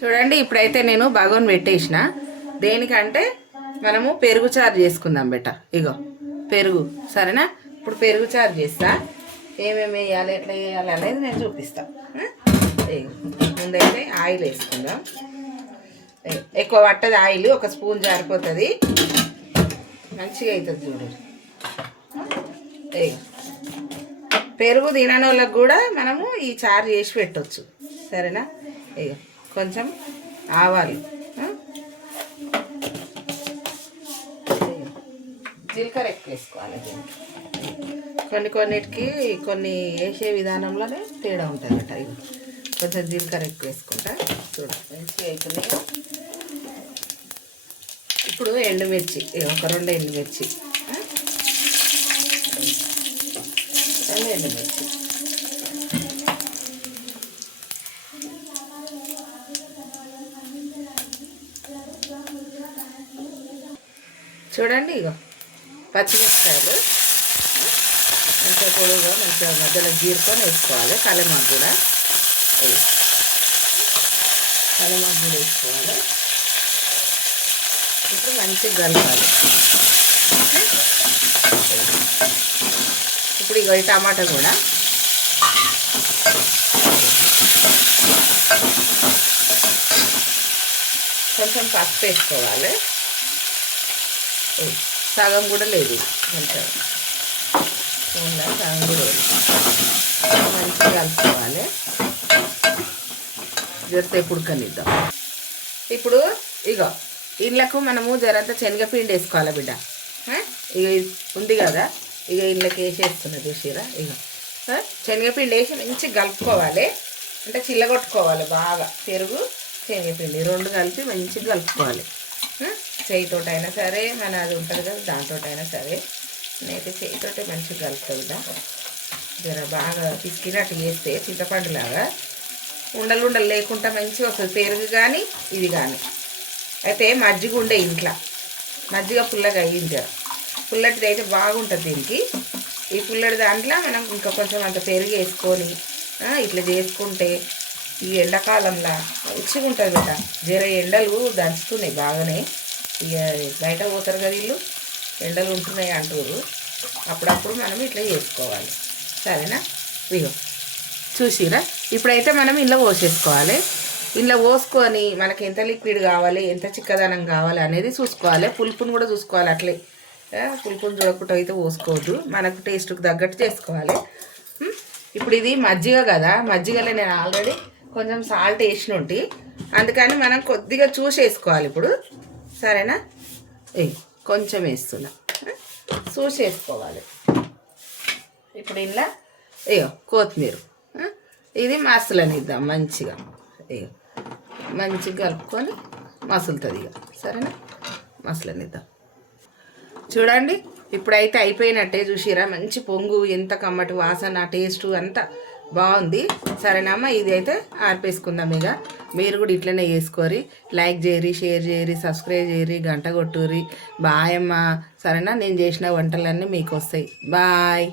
చూడండి ఇప్పుడైతే నేను బగోన్ పెట్టేసిన. దేనికంటే మనము పెరుగు చారు చేసుకుందాం బెట. ఇగో పెరుగు, సరేనా? ఇప్పుడు పెరుగు చారు చేస్తా. ఏమేమి వేయాలి, ఎట్లా వేయాలి అనేది నేను చూపిస్తా. ముందైతే ఆయిల్ వేసుకుందాం. ఎక్కువ పట్టదు ఆయిల్, ఒక స్పూన్ జారిపోతుంది, మంచిగా అవుతుంది. చూడు, పెరుగు తినని వాళ్ళకి కూడా మనము ఈ చారు చేసి పెట్టవచ్చు, సరేనా? ఇక కొంచెం ఆవాలు, జీలకర్ర ఎక్కువ వేసుకోవాలి. కొన్నిటికి కొన్ని వేసే విధానంలోనే తేడా ఉంటుందట. ఇది కొంచెం జీలకర్ర ఎక్కువ వేసుకుంటా. చూడ మంచిగా అవుతుంది. ఇప్పుడు ఎండుమిర్చి, ఒక 2 ఎండుమిర్చి, 2 ఎండుమిర్చి. చూడండి, ఇగో పచ్చిమిరపకాయలు మంచిగా పొడుగుగా మంచిగా మధ్యలో గీరుకొని వేసుకోవాలి. కలమాకు కూడా వేసుకోవాలి. ఇప్పుడు మంచిగా కలపాలి. ఇప్పుడు ఇగో ఈ టమాటా కూడా కొంచెం పసుపు వేసుకోవాలి. సగం కూడా లేదు, కొంచెం సగం కూడా లేదు. మంచిగా కలుపుకోవాలి. జరసేపు ఉడకనిద్దాం. ఇప్పుడు ఇగో ఇళ్ళకు మనము జరంతా శనగపిండి వేసుకోవాలి బిడ్డ. ఇక ఉంది కదా, ఇక ఇళ్ళకి వేసేస్తున్నా చూసిరా. ఇక శనగపిండి వేసి మంచిగా కలుపుకోవాలి. అంటే చిల్లగొట్టుకోవాలి బాగా. పెరుగు శనగపిండి 2 కలిపి మంచిగా కలుపుకోవాలి. చేయితోటైనా సరే, మన అది ఉంటుంది కదా దాంతోటైనా సరే. నేనైతే చేయితోటే మంచిగా కలుపుతుందా. జర బాగా పిసికినట్టు చేస్తే చింతపండులాగా ఉండలు లేకుండా మంచిగా వస్తుంది పెరుగు కానీ ఇది కానీ. అయితే మజ్జిగ ఉండే ఇంట్లో, మజ్జిగ పుల్లగా అయ్యింది. జర పుల్లటిది అయితే బాగుంటుంది దీనికి. ఈ పుల్లటి దాంట్లో మనం ఇంకా కొంచెం అంత పెరుగు వేసుకొని ఇట్లా చేసుకుంటే ఈ ఎండాకాలంలో మంచిగా ఉంటుంది బిడ్డ. జర ఎండలు దంచుతున్నాయి బాగానే. ఇక బయట పోతారు కదా వీళ్ళు, ఎండలు ఉంటున్నాయి అంటారు. అప్పుడప్పుడు మనం ఇట్లా చేసుకోవాలి, సరేనా? ఇగో చూసిరా. ఇప్పుడైతే మనం ఇంట్లో పోసేసుకోవాలి. ఇంట్లో పోసుకొని మనకి ఎంత లిక్విడ్ కావాలి, ఎంత చిక్కదనం కావాలి అనేది చూసుకోవాలి. పులుపుని కూడా చూసుకోవాలి. అట్లే పులుపుని చూడకుండా అయితే పోసుకోవద్దు. మనకు టేస్ట్కి తగ్గట్టు చేసుకోవాలి. ఇప్పుడు ఇది మజ్జిగ కదా, మజ్జిగలో నేను ఆల్రెడీ కొంచెం సాల్ట్ వేసిన ఉంటే, అందుకని మనం కొద్దిగా చూసి వేసుకోవాలి ఇప్పుడు, సరేనా? కొంచెం వేస్తున్నా, చూసి వేసుకోవాలి. ఇప్పుడు ఇంట్లో కొత్తిమీర, ఇది మసలనిద్దాం మంచిగా. మంచిగా కలుపుకొని మసులుతుంది ఇక, సరేనా? మసలనిద్దాం. చూడండి ఇప్పుడైతే అయిపోయినట్టే. చూసిరా మంచి పొంగు, ఎంత కమ్మటి వాసన, టేస్టు అంతా బాగుంది. సరేనమ్మా, ఇది అయితే ఆర్పేసుకుందాం. ఇక మీరు కూడా ఇట్లనే చేసుకోరి. లైక్ చేయరి, షేర్ చేయరి, సబ్స్క్రైబ్ చేయరి, గంట కొట్టురి. బాయ్ అమ్మ, సరేనా? నేను చేసిన వంటలన్నీ మీకు వస్తాయి. బాయ్.